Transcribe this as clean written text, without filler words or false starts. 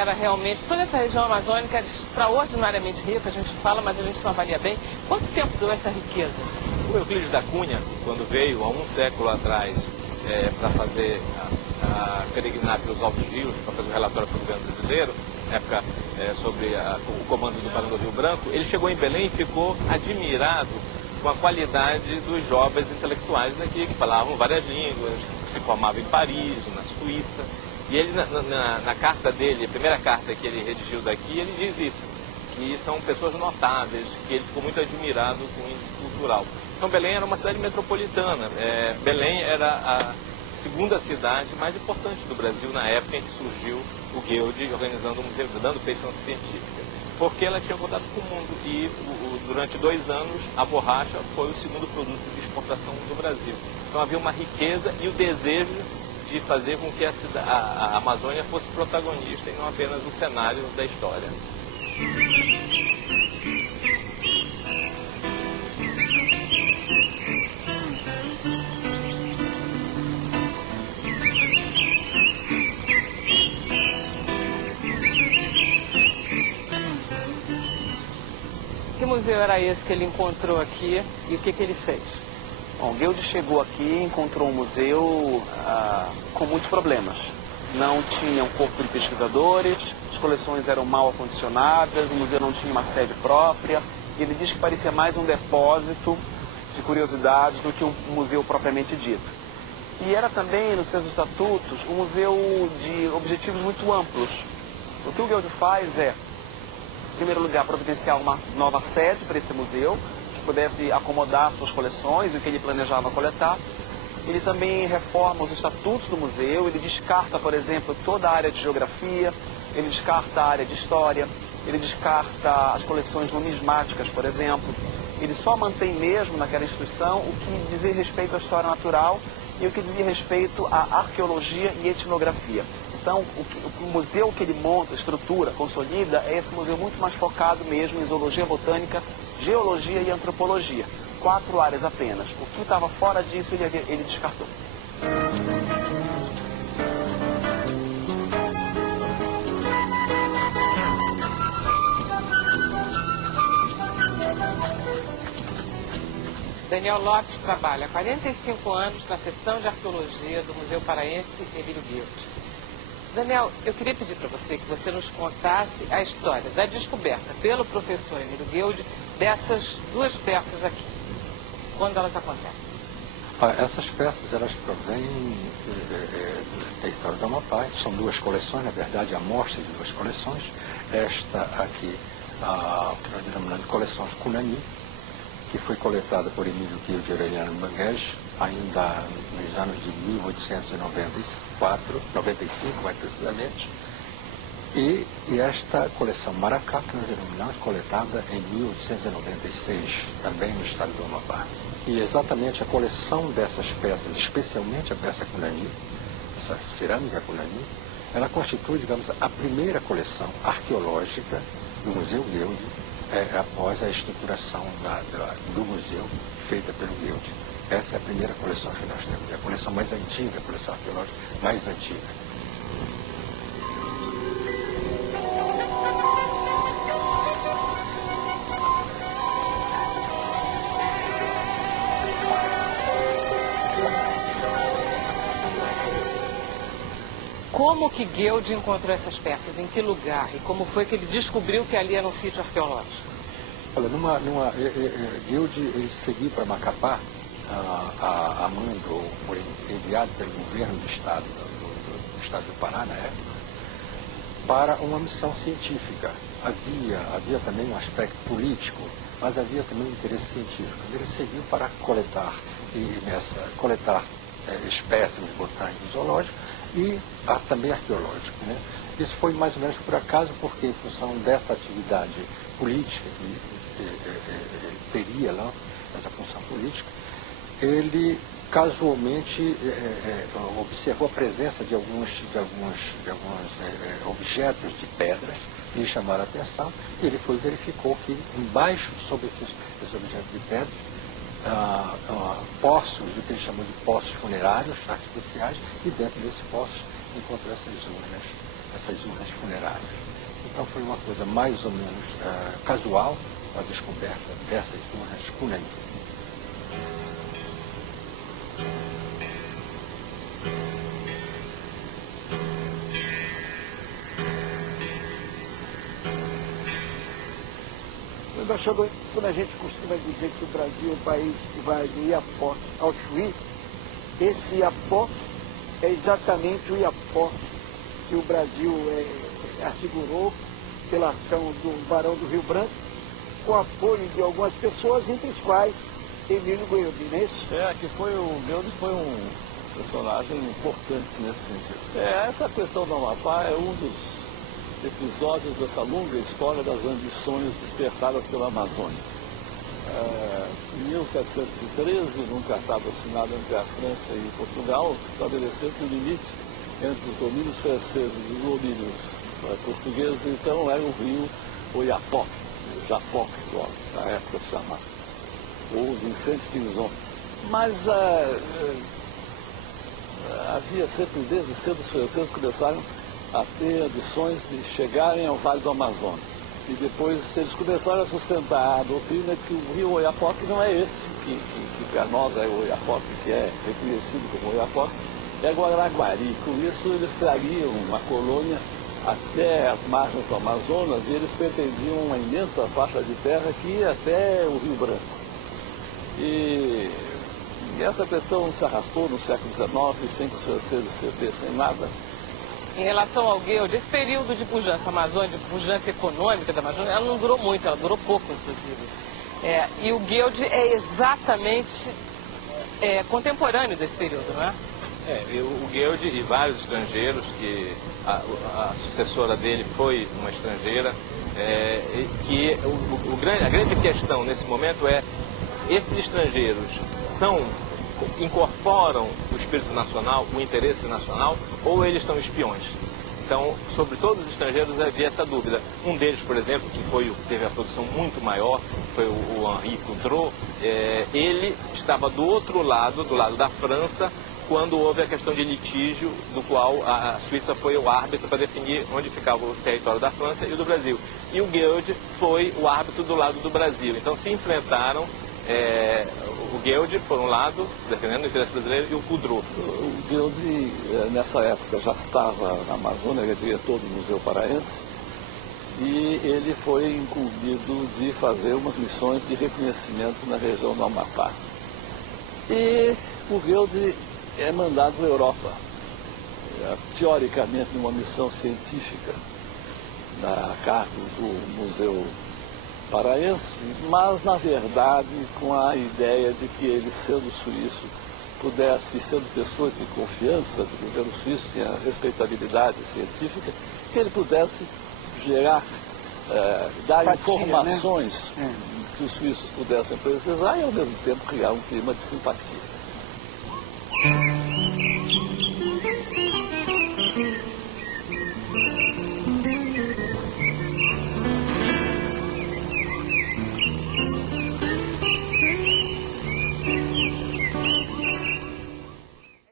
era realmente, toda essa região amazônica era extraordinariamente rica, a gente fala, mas a gente não avalia bem. Quanto tempo deu essa riqueza? O Euclides da Cunha, quando veio há um século atrás para fazer peregrinar pelos Altos Rios, para fazer o relatório para o governo brasileiro, na época sobre o comando do Barão do Rio Branco, ele chegou em Belém e ficou admirado com a qualidade dos jovens intelectuais daqui, que falavam várias línguas, que se formavam em Paris, na Suíça. E ele, na carta dele, a primeira carta que ele redigiu daqui, ele diz isso, que são pessoas notáveis, que ele ficou muito admirado com o índice cultural. Então Belém era uma cidade metropolitana. Belém era a segunda cidade mais importante do Brasil na época em que surgiu o Guild organizando um museu, dando pesquisa científica. Porque ela tinha contato com o mundo e durante 2 anos a borracha foi o segundo produto de exportação do Brasil. Então havia uma riqueza e o desejo de fazer com que a Amazônia fosse protagonista e não apenas o cenário da história. Que museu era esse que ele encontrou aqui e o que ele fez? Bom, Guild chegou aqui e encontrou um museu com muitos problemas. Não tinha um corpo de pesquisadores, as coleções eram mal acondicionadas, o museu não tinha uma sede própria. E ele diz que parecia mais um depósito de curiosidades do que um museu propriamente dito. E era também, nos seus estatutos, um museu de objetivos muito amplos. O que o Guild faz é, em primeiro lugar, providenciar uma nova sede para esse museu, que pudesse acomodar suas coleções e o que ele planejava coletar. Ele também reforma os estatutos do museu, ele descarta, por exemplo, toda a área de geografia, ele descarta a área de história, ele descarta as coleções numismáticas, por exemplo. Ele só mantém mesmo naquela instituição o que dizia respeito à história natural e o que dizia respeito à arqueologia e etnografia. Então, o museu que ele monta, estrutura, consolida, é esse museu muito mais focado mesmo em zoologia botânica, geologia e antropologia. 4 áreas apenas. O que estava fora disso, ele descartou. Daniel Lopes trabalha há 45 anos na seção de arqueologia do Museu Paraense Emílio Guild. Daniel, eu queria pedir para você que você nos contasse a história da descoberta pelo professor Emílio Guild dessas 2 peças aqui. Quando elas acontecem? Essas peças, elas provêm da história do Amapá. São 2 coleções, na verdade, amostras de 2 coleções. Esta aqui, que nós denominamos de coleções Cunani, que foi coletada por Emílio Guild e Aureliano Banguege, ainda nos anos de 1894, 95 mais precisamente, e esta coleção Maracá, que nós denominamos coletada em 1896, também no estado do Amapá. E exatamente a coleção dessas peças, especialmente a peça Cunani, essa cerâmica Cunani, ela constitui, digamos, a primeira coleção arqueológica do Museu Guild após a estruturação do museu feita pelo Guild. Essa é a primeira coleção que nós temos, é a coleção mais antiga, a coleção arqueológica mais antiga. Como que Guild encontrou essas peças? Em que lugar? E como foi que ele descobriu que ali era um sítio arqueológico? Olha, Guild, ele seguiu para Macapá, enviado pelo governo do estado do Pará, na época, para uma missão científica. Havia também um aspecto político, mas havia também um interesse científico. Ele seguiu para coletar espécimes botânicos zoológicos e também arqueológico, né? Isso foi mais ou menos por acaso, porque em função dessa atividade política que ele teria lá, essa função política, ele casualmente observou a presença de alguns objetos de pedras que lhe chamaram a atenção, e ele verificou que embaixo, sobre esses objetos de pedras, poços, o que ele chamou de poços funerários artificiais, e dentro desses poços encontrou essas urnas essas urnas funerárias. Então foi uma coisa mais ou menos casual a descoberta dessas urnas fúnebres. Embaixador, quando a gente costuma dizer que o Brasil é um país que vai do Iapoque ao Chuí, esse Iapoque é exatamente o Iapoque que o Brasil assegurou pela ação do Barão do Rio Branco, com apoio de algumas pessoas, entre as quais Emílio Goeldi, não é isso? Que o Goeldi foi um personagem importante nesse sentido. Essa questão do Amapá é um dos episódios dessa longa história das ambições despertadas pela Amazônia. Em 1713, num tratado assinado entre a França e Portugal, estabeleceu que o limite entre os domínios franceses e os domínios portugueses, então, era o rio Oiapoque, o Japoque, na época se chamava, ou Vicente Pinzon. Mas havia sempre, desde cedo, os franceses começaram a ter ambições de chegarem ao Vale do Amazonas. E depois eles começaram a sustentar a doutrina que o rio Oiapoque não é esse, que para nós é o Oiapoque, que é reconhecido como Oiapoque, é Guaraguari. Com isso eles trariam uma colônia até as margens do Amazonas e eles pretendiam uma imensa faixa de terra que ia até o Rio Branco. E essa questão se arrastou no século XIX, sem que os franceses cedessem nada. Em relação ao Goeldi, esse período de pujança amazônica, de pujança econômica da Amazônia, ela não durou muito, ela durou pouco, inclusive. E o Goeldi é exatamente contemporâneo desse período, não é? O Goeldi e vários estrangeiros, que a sucessora dele foi uma estrangeira, que a grande questão nesse momento é, esses estrangeiros incorporam o espírito nacional, o interesse nacional, ou eles são espiões? Então, sobre todos os estrangeiros havia essa dúvida. Um deles, por exemplo, que teve a produção muito maior, foi o Henri Coudreau, ele estava do outro lado, do lado da França, quando houve a questão de litígio, do qual a Suíça foi o árbitro para definir onde ficava o território da França e o do Brasil. E o Goeldi foi o árbitro do lado do Brasil. Então se enfrentaram o Goeldi, por um lado, defendendo o interesse brasileiro, e o Coudreau. O Goeldi, nessa época, já estava na Amazônia, era diretor do Museu Paraense, e ele foi incumbido de fazer umas missões de reconhecimento na região do Amapá. E o Goeldi é mandado à Europa, teoricamente numa missão científica, na cargo do Museu Paraense, mas na verdade com a ideia de que ele, sendo suíço, pudesse, sendo pessoa de confiança do governo suíço, tinha respeitabilidade científica, que ele pudesse gerar, dar informações, né, que os suíços pudessem precisar e ao mesmo tempo criar um clima de simpatia.